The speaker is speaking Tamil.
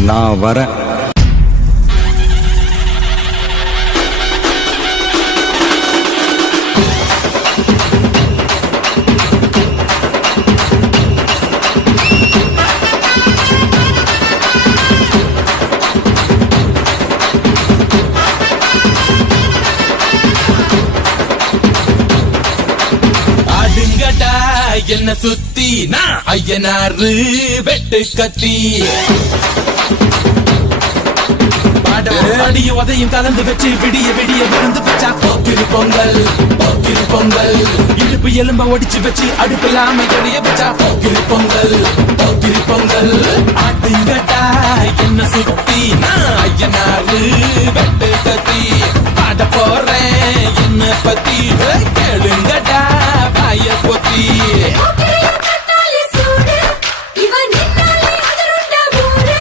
நான் வரேன். என்ன சுத்தி நான் ஐயனாரு வெட்டு கத்தி அடியும் உதையும் கலந்து வச்சு விடிய விடிய விழுந்து வச்சா போக்கிரு பொங்கல் போக்கிரு பொங்கல் இடுப்பு எலும்ப ஒடிச்சு வச்சு அடுப்பில்லாம எரிய வச்சா போக்கிரு பொங்கல் போக்கிரு பொங்கல் ஆட்டுங்கட்டா என்ன சுத்தி நான் ஐயனாரு வெட்டு கத்தி பாட போறேன் என்ன பத்தி கேளுங்கட்டா.